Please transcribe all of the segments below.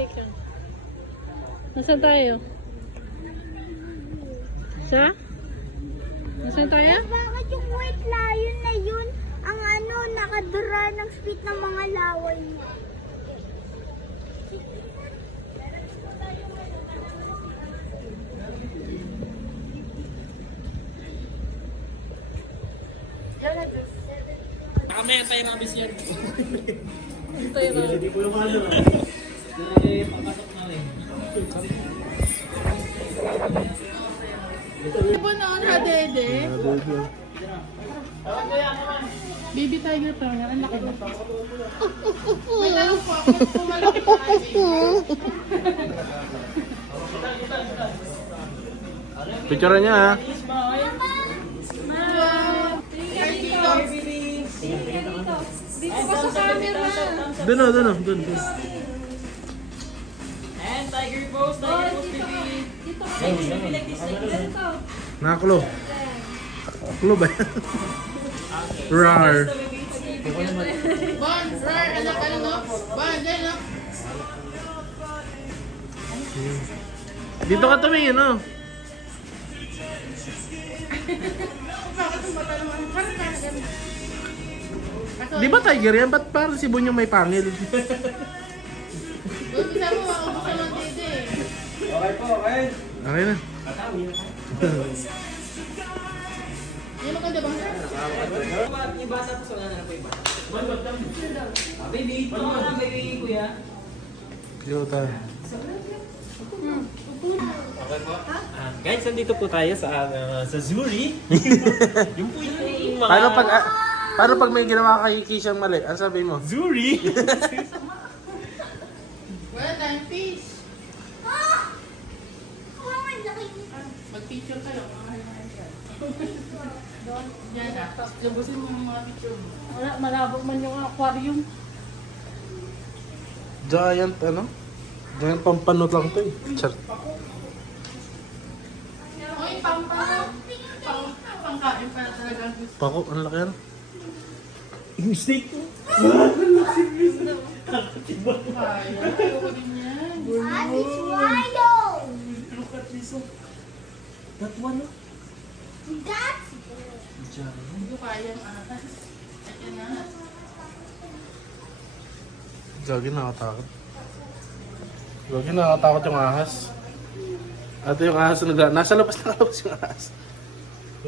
direction. Nasaan tayo? Sa? Nasaan tayo? Bakit yung white lion na yun, ang ano, nakadura ng spit ng mga laway niya? Nakamaya tayo mabis yan. Tayo na. Hindi po yung ano. Papasok na rin. Iba na on hadede. Baby tiger pa nga. Ang laki na. May tanong po ako. Kung malaki pa kayo. Picture niya ha. Dito ka sa camera. Doon. And Tiger Pose, Tiger Pose TV. Dito ka. Dito. Nakaklo. Klo ba? Rar. Bon, rar, anak, ano no? Bon, dyan no? Dito ka tumingin, no? Bakit yung mata naman? Parang ganun. Di ba tiger yan? Ba't parang si Bon yung may pangil? Bon, bisa mo, maubusan ng dede. Okay po, okay. Okay na. Yung maganda bang? Yung basa po, wala na po yung basa. Baby, ito mga baby kuya. Cute ha. Okay po. Guys, nandito po tayo sa Zuri. Yung po yung mga... Paano pag may ginawa kay Kishang mali? Ano sabihin mo? Zuri! Wala tayong fish. Ah! Oh, ang laki. Mag-picture kayo. Doon, dyan na. Tapos labusin mo yung mga picture mo. Wala, malabo man yung aquarium. Giant ano? Giant pampanot lang to eh. Char. Oy, pangkain pa talaga. Pako, ang laki yan. Mistake ko. Kaya, ayoko din yan. Ah, it's wild. Look at this one. That one, no? That's Hindi ko kaya ang atas. Ayan na. Gagi, nakatakot. Gagi, nakatakot yung ahas. At yung ahas na nasa labas yung ahas.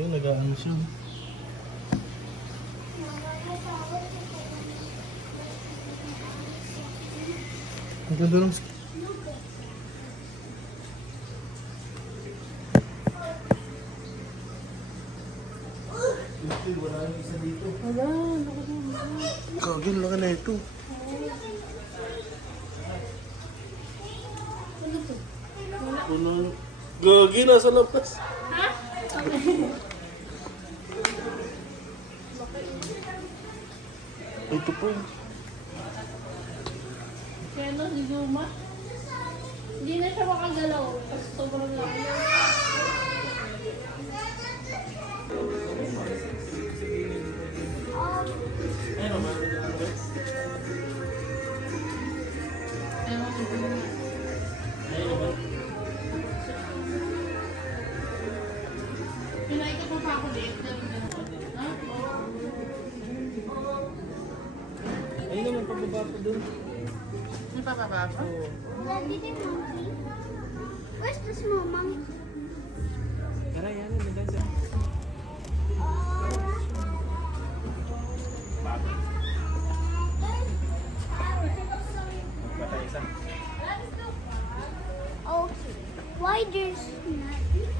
Ayun, nag-aano siya. Ang ganda ng skin. Gagi, ang laki na ito. Gagi, nasa labas. Ito po. Kaya no, si Zuma. Hindi na siya makagalaw. Kasi sobrang laki. Pinaikot mo pa ako dito. Ha? Ayun naman, pababa po doon. May papaba pa? Did you monkey? Where's the small monkey? Tara, yan. Nandun siya. Okay. Why there's nothing?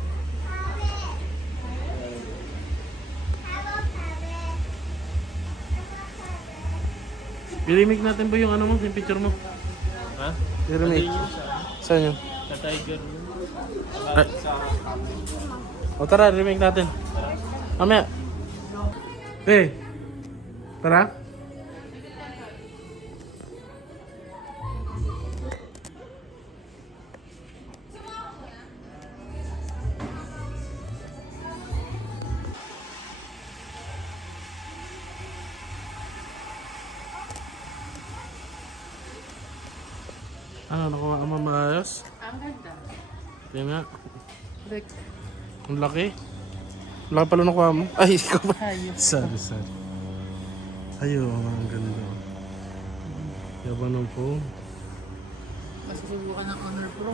I-remake natin ba yung ano mo, yung picture mo? Ha? I-remake. Saan yun? Sa Tiger. Ay. O tara, remake natin. Mamaya. Tara. Ano, nakuha ka maayos? Ang ganda. Yan nga. Look. Ang laki. Ang laki pala nakuha mo. Ay, ikaw ba? Hayop. Sorry. Ayun, ang ganda. Yaba ng phone. Masusubukan ng Honor Pro.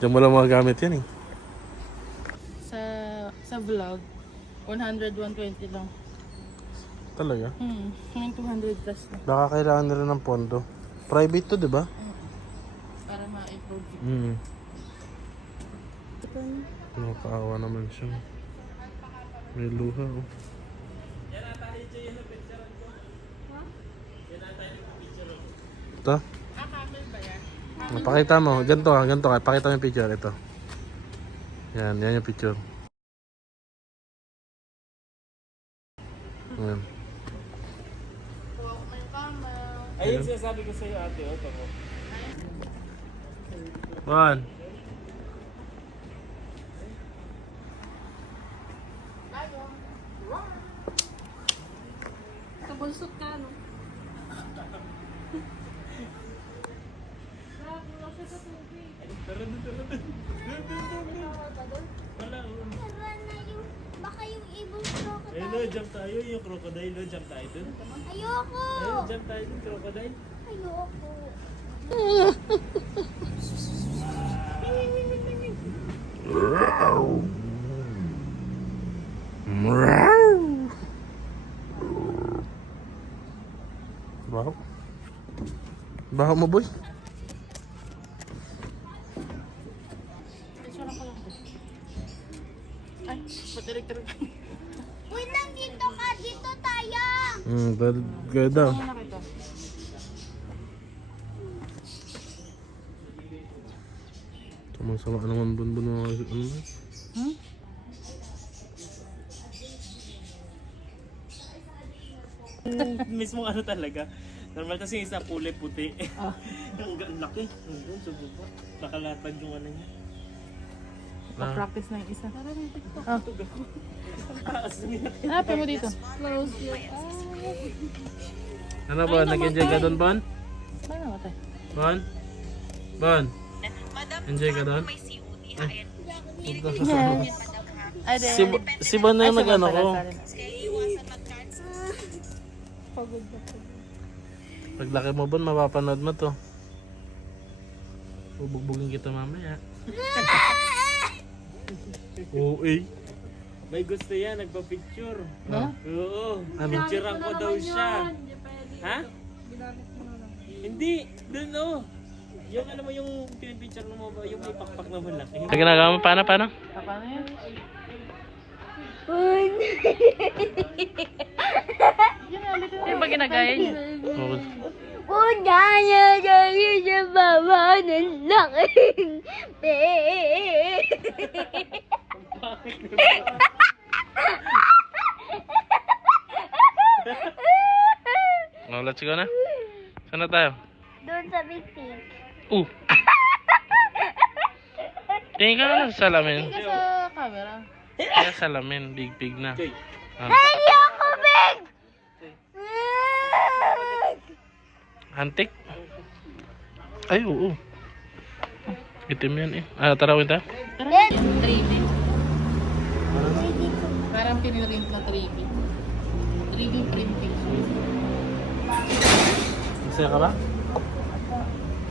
Diyan mo lang magagamit yan eh. Sa vlog, 100, 120 lang. Talaga? Ngayon 200 plus na. Baka kailangan nila ng pondo. Private to, di ba? Para ma-improve. Nakakaawa naman siya. May luha oh. Ito? Napakita mo. Ganito ka. Pakita mo yung picture. Ito. Yan yung picture. Yan. Ayun sinasabi ko sa'yo ate, o ko. One. Kabulsot ka, no? Baka yung ibon crocodile. Ayun o, jump tayo. Yung crocodile o, jump tayo dun. Ayoko! Ayun, jump tayo dun, crocodile. Ayoko. Baho. Baho mo, boy. Picture ko lang. Ay, patirik-tirik. Uy, nandito ka! Dito tayo! Gaya daw. Ano nakita? Sama-sama naman bun mga ano. Mismo ano talaga. Normal kasi yung isa kulay puti. Ang laki. Ang sa baba. Nakalatag yung ano niya. Pa-practice na yung isa. Taas niya. Hanapin mo dito. Ano ba? Nag-enjoy ka doon, Bon? Paano namatay? Bon? Bon? Enjoy ka doon? Ay, di. Si Bon na yung nag-ano ko. Pagod na po. Paglaki mo, Bon, mapapanood mo to. Bubugbugin kita mamaya. Oo, eh. May gusto yan, nagpa-picture. No? Oo. Ano? Picturean ko daw siya. Ha? Hindi. Doon o. Yung ano mo yung pinipicture mo ba? Yung may pakpak na malaki. Ang ginagawa mo? Paano? Paano yan? Ano ba ginagaya niya? Punta niya tayo sa baba ng laking pig. Oh, let's go na. Saan na tayo? Doon sa big pig. Tingin ka na sa salamin. Tingin ka sa camera. Kaya salamin, big pig na. Joy. Ayoko pig! Antik? Ay, oo. Itim yan eh. Tarawin tayo? Parang 3D. Parang pinirint na 3D. 3D printing. Masaya ka ba?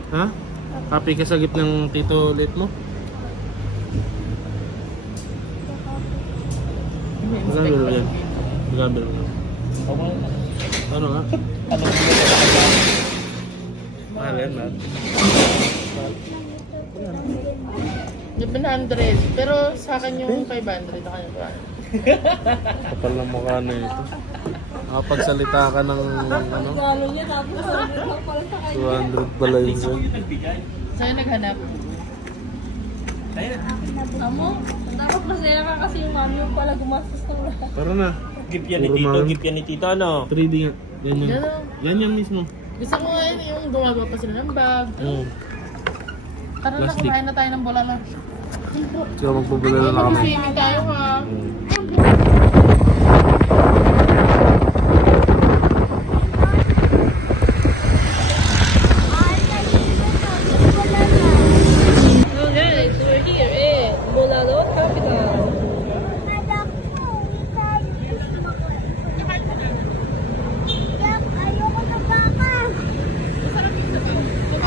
Ha? Happy ka sa gift ng tito ulit mo? Magabiro yan. Magabiro yan. Ano nga? Mahal yan, mahal. 700. Pero sa akin yung 500 na kanya ba? Kapal ng mukha na ito. Nakapagsalita ka ng ano? 200 pala yun dyan. Sa'yo naghanap. Amo, dapat masaya ka kasi yung mami mo pala gumastos ng lahat. Tara na. Gift yan ni Puro Tito, mahal. gift yan ni Tito, ano? 3D nga. Yan yan. Yan o. Yan yan mismo. Gusto ko nga yun yung gumagawa pa sila ng bag. Oo. Tara na, Plastic. kumain na tayo ng bola na. Kaya magpupulala na kami. Mag-swimming tayo ha.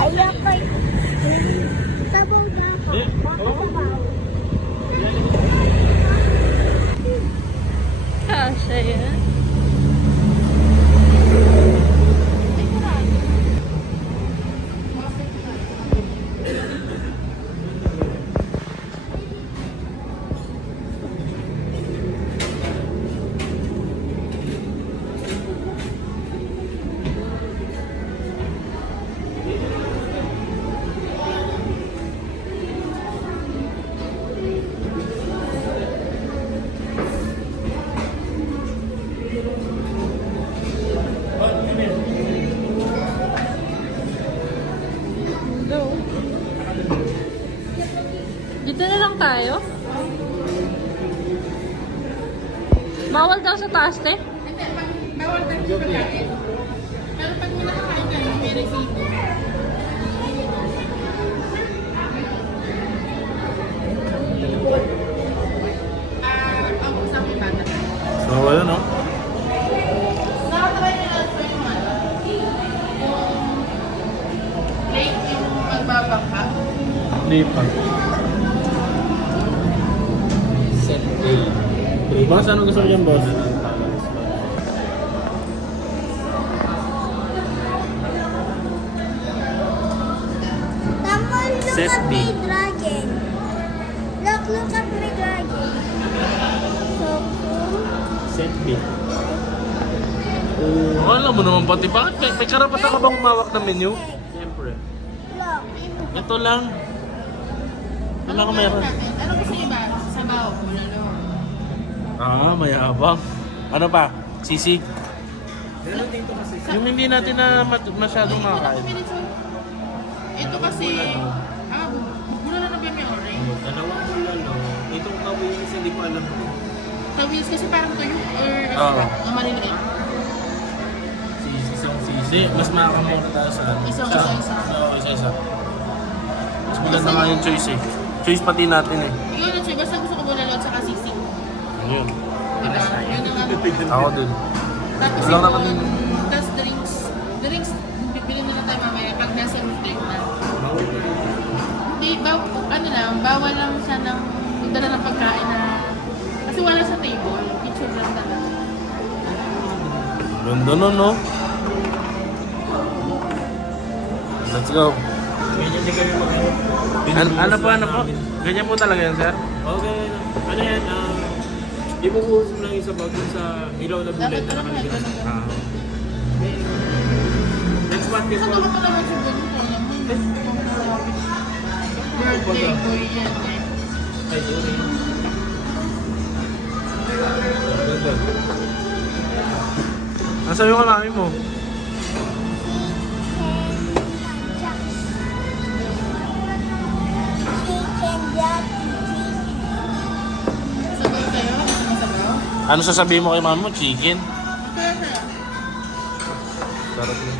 Ayan pa. Sabaw na ako. Sabaw. Kasha yan. Hello. Dito na lang tayo. Bawal daw sa taas, te. Hindi, bawal na yung pagkain. Pero pag may nakakain ka, may resibo. Ako sa akin bata. So, ayun no? Nakatry niyo lang po yung plate yung magbabangka. Hindi pa. Set A. Boss, ano gusto mo dyan, boss? Someone look Set at B. my dragon. Look at my dragon. So cool. Set B. Alam mo naman pati, bakit may karapatan ka bang humawak ng menu? Siyempre. Look. Ito lang. Ano ka meron? Ano gusto niyo ba? Sabaw, bulalo. Mayabang. Ano pa? Sisig? Yung hindi natin na masyadong makakain. Ito kasi, bulalo na ba may orange? Dalawang bulalo. Itong kawilis, hindi ko alam ko. Tawils kasi parang tuyo or Oo. ang maliliit. Isang Hindi, mas makakamura tayo sa ano. Isa. Oo, isa-isa. Mas maganda nga yung choice eh. Choice pati natin eh. Ikaw na, Choy, basta gusto ko bulalo at saka sisig. Ayun. Diba? Yun ang ano. Ako din. Tapos Wala yung, naman tas drinks. Drinks, bibili na lang tayo mamaya pag nasa drink na. Hindi, ano lang, bawal lang siya ng magdala ng pagkain na, kasi wala sa table. Picture lang talaga. Ganda nun, no? Let's go. Ganyan din kami mag-ano. Ano po? Ganyan po talaga yan, sir? Okay. Ano yan? Ibubuhos mo lang yung sabaw dun sa ilaw na bullet na nakalagay. Ah. Next one is Ano ka naman si Bonnie ko naman? Birthday boy yan eh. Ay, sorry. Ganda. Nasa yung kalami mo? Sabaw sa'yo? Masabaw? Ano sasabihin mo kay mama mo? Chicken? Kaya sa'yo? Sarap yun.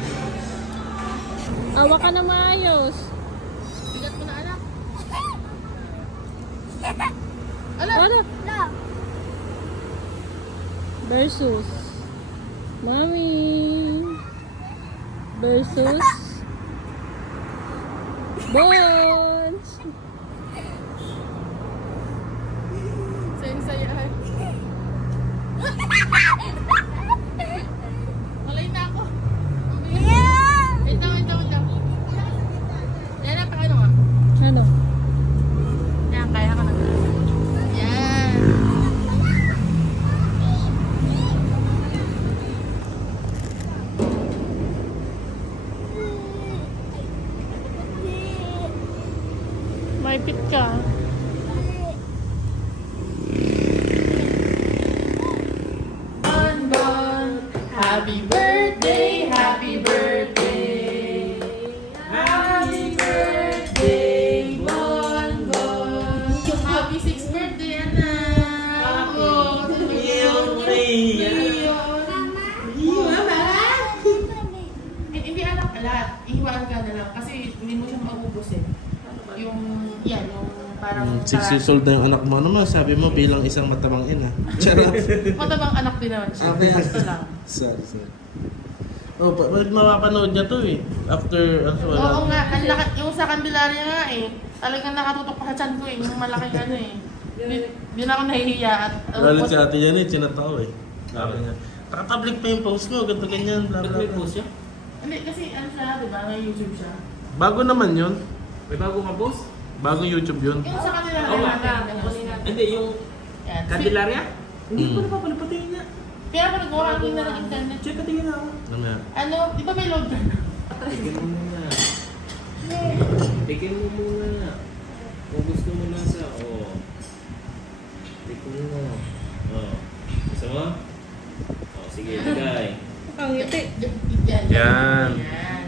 Awa ka na maayos. Bigat mo na anak. Ano? Look. Versus. Mami. Versus. Bones. Sa'yo ay. Malay na ako. Yeah. Wait lang. Yan ang paano ka? Ano? Yan, kaya ka na. Yan. Maipit ka. Happy birthday, happy birthday. Happy birthday, Bonbon. Happy 6th birthday, anak. Oh, Hindi anak lahat. Ihiwaan ka na lang. Kasi hindi mo siya maubos eh. Yung parang 6 years old na yung anak mo. Ano mo, sabi mo bilang isang matamang ina. Charot. matabang anak din naman siya. Okay. Basta lang. Sorry. Oh, mapapanood niya to eh. After, ano, wala. Oo nga, ang laki, yung sa Candelaria nga eh. Talagang nakatutok pa sa chan ko eh, yung malaking ano eh. Di na ako nahihiya at... Galit si ate yan eh, chinataw eh. Sabi niya, nakapublic pa yung post mo, ganito ganyan, bla bla May bla. post siya? Hindi, kasi ano siya, di ba? May YouTube siya. Bago naman yun. May bago ka post? Bagong YouTube yun. Yung sa Candelaria Oo nga. natin. Hindi, yung Yan. Candelaria? Hindi ko pa napapalapatingin niya. Kaya ako nagawa kami na ng internet. Check, patingin na ako. Ano yan? Ano, di ba may load ka na? Tignan mo muna. Tignan mo muna. Kung gusto mo nasa, oh. Tignan mo. Oh. Gusto mo? Oh, sige, ligay. Ang ngiti. Yan. Yan. Yan.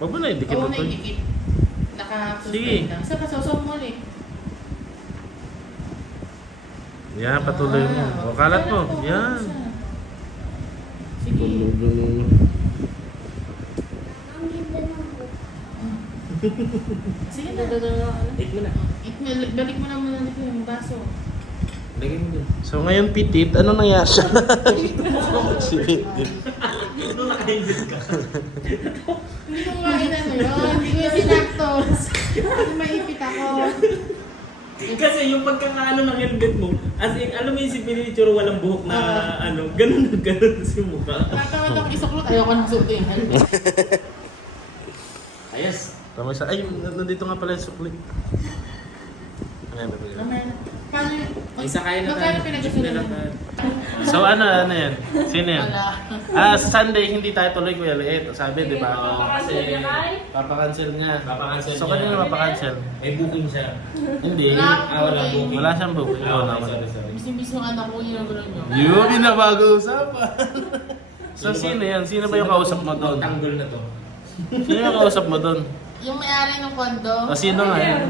Huwag mo na idikit Oo, na na to. idikit. Sige. Naka-suspend lang. Isa pa, sausaw mo ulit. Yan, patuloy mo. O, kalat mo. Yan. Sige. Ang ganda ng book. Sige na. Eat mo na. Balik mo na muna dito yung baso. Lagay mo dun. So ngayon, Pitit, ano nangyari siya? Si Pitit. Ano nakainit ka? Hindi ko nga inano yun. Hindi ko yung sinactos. Maipit ako. Kasi yung pagkakaano ng helmet mo, as in, alam mo yung si Pinichuro walang buhok na ano, ganun na ganun si mukha. Nakakawad ako isuklot. Ayoko nang suot yung helmet. Ayos. Tama siya. Ay, nandito nga pala yung sukli. Ayan, ayan. Mamaya na. Paano yun? Isa kaya na Magkano tayo. pinag-isunan na mo? tayo. So ano yan? Sino yan? Wala. Sa Sunday, hindi tayo tuloy Kuya Liet. Sabi, di ba? Papakancel niya kay? Papakancel niya. Papakancel So niya. kanina mapakancel? May booking siya. Hindi. Wala booking. Wala siyang book. Ikaw Okay, naman. sorry. Bis-bis yung anak ko, yun ang gulo nyo. Yun, binabago-usapan. So sino yan? Sino ba yung kausap mo doon? Tanggol na to. Sino yung kausap mo doon? Yung may-ari ng kondo. O sino nga yan?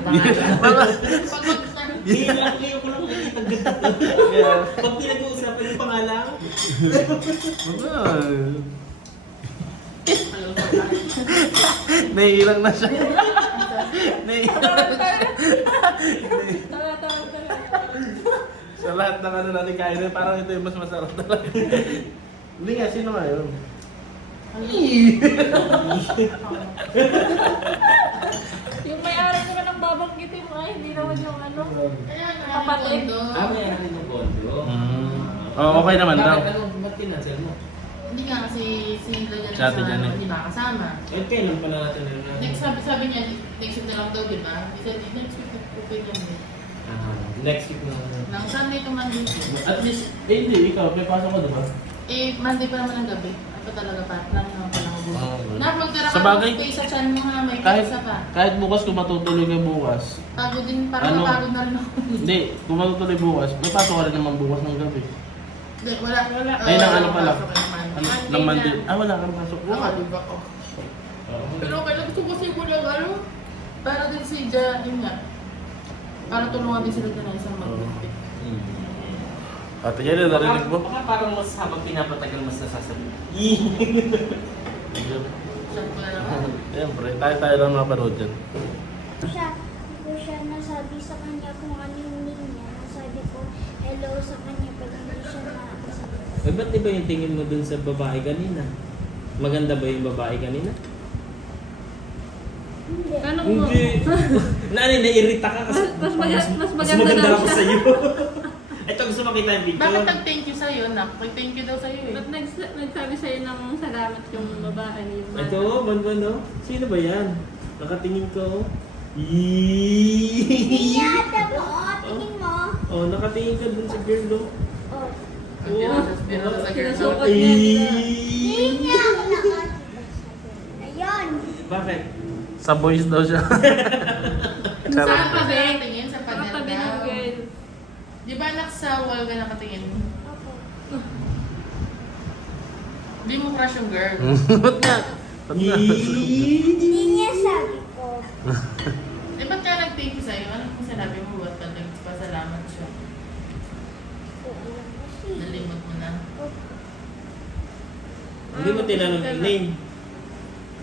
Ngayon ko lang makikita ang ganda to. Yeah. Pag pinag-uusapan yung pangalan, Naiilang na siya. Naiilang na siya. Tawa. Sa lahat ng ano natin kain, parang ito yung mas masarap talaga. Hindi nga, sino nga yun? Yung may-ari naman ng babanggitin mo ay hindi naman yung ano. Ayan, Kapatid. kondo. may natin yung kondo. Oh, okay naman daw. Bakit ano, ba't kinansel mo? Hindi nga kasi si Logan Si Ate Janet. hindi nakasama. Eh, kailan pala natin nalaman? Next sabi niya, next week na lang daw, di ba? He said, next week okay lang din. Next week na. Nang Sunday to Monday. At least, hindi, ikaw, may pasok ko diba? Eh, Monday pa naman ang gabi. Ano talaga pa? Plan naman pala ako. Na, magtara Sa ka bagay, ng space sa chan mo ha, may kahit, kasa pa. kahit bukas kung matutuloy ka bukas, Pagod din, parang Ano? napagod na rin ako. hindi, kung matutuloy bukas, may pasok ka rin naman bukas ng gabi. Hindi, wala. Ay, ng ano pala? pasok ka naman. Ano, ng Monday. Ah, wala kang pasok. Nakalib ako. Pero kailan gusto ko kasi ko lang, ano? Para din si Ja, yun nga. Para tulungan din sila na isang mag-tip. Ate yan, narinig mo? Baka parang mas habang pinapatagal mas nasasabi. Chat ko na lang. Siyempre, tayo lang mapanood dyan. Ko siya nasabi sa kanya kung ano yung name niya. Nasabi ko hello sa kanya pag hindi siya nakasabi. Eh, ba't iba yung tingin mo dun sa babae kanina? Maganda ba yung babae kanina? Hindi. Ano mo? Hindi. Nani, nairita ka kasi Mas mas maganda maganda daw ako siya. sa'yo. Ito, gusto makita yung video. Bakit nag-thank you sa'yo, nak? Nag-thank you daw sa'yo eh. Ba't nagsabi sa'yo ng salamat yung babae yung bata? Ito, Banban, no? Sino ba yan? Nakatingin ko. Tingnan mo, tingin mo. Oh, nakatingin ka dun sa girl, no? Oh. Biro sa girl. Sinusukot niya sila. Tingnan ako nakatiba. Ayun. Bakit? Sa boys daw siya. Saan pa ba tingin? Sa panel Nakatabi ng daw. girl. Di ba anak sa wall ka nakatingin? Opo. Di mo crush yung girl. Ba't nga? Ba't nga? Hindi niya sabi ko. Eh, ba't ka nag-thank you sa'yo? Ano kung sinabi mo? Ba't ka nagpasalamat siya? Ko alam kasi. Nalimot mo na. Opo. Hindi mo tinanong yung name.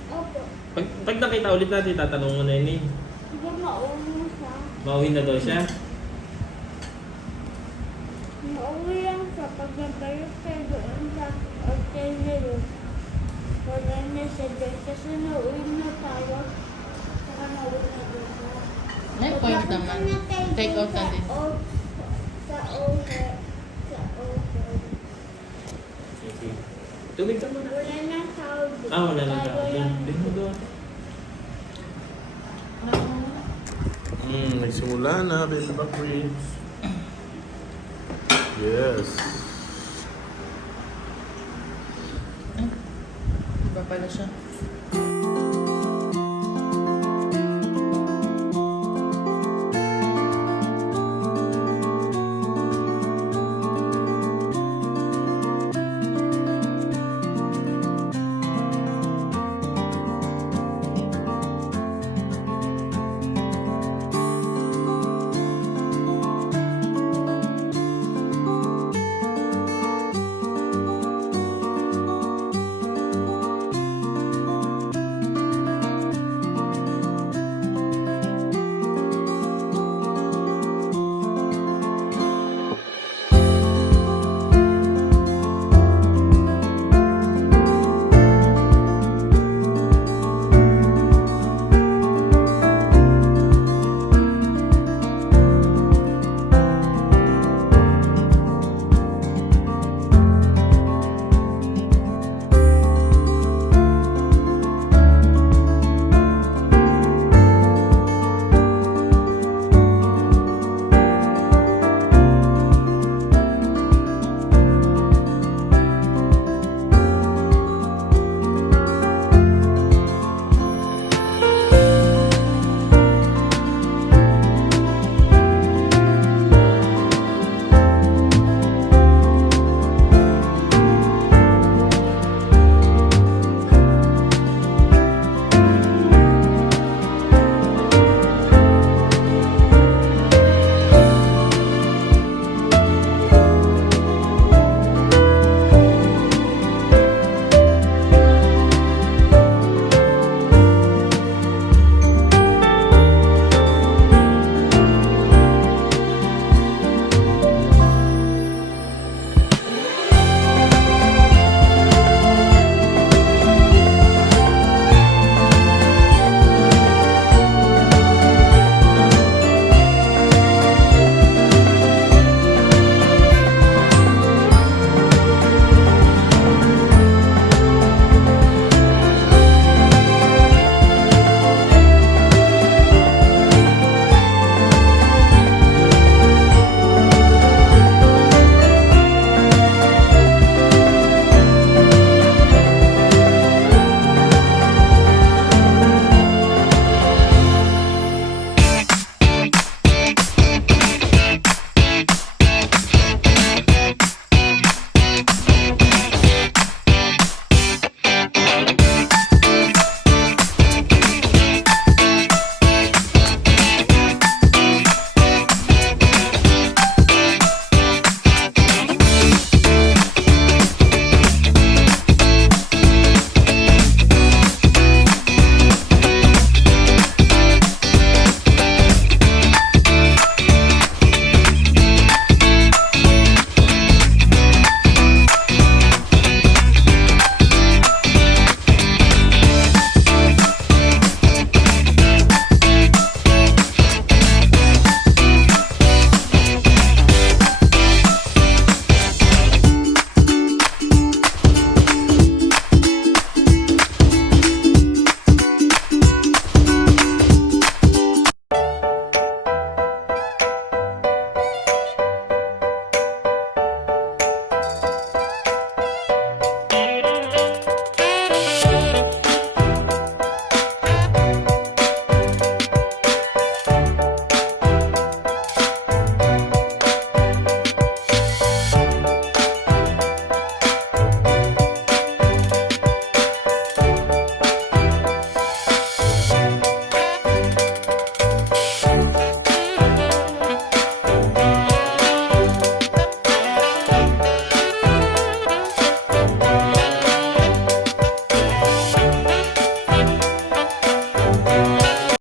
Opo. Pag nakita ulit natin, tatanong mo na yung name. Hindi mauwi na siya. Mauwi na daw siya. Mauwi lang siya pag nabalik siya doon sa hotel niyo. Wala na siya dyan kasi nauwi na tayo. Saka nauwi na dito. May point naman. Take out na din. Sa over. Sa over. Sige. Tubig ka muna. Wala na tao dito. Wala lang Tayo ka. lang. Din mo doon. Nagsimula na, baby back ribs. Yes. Iba pala siya.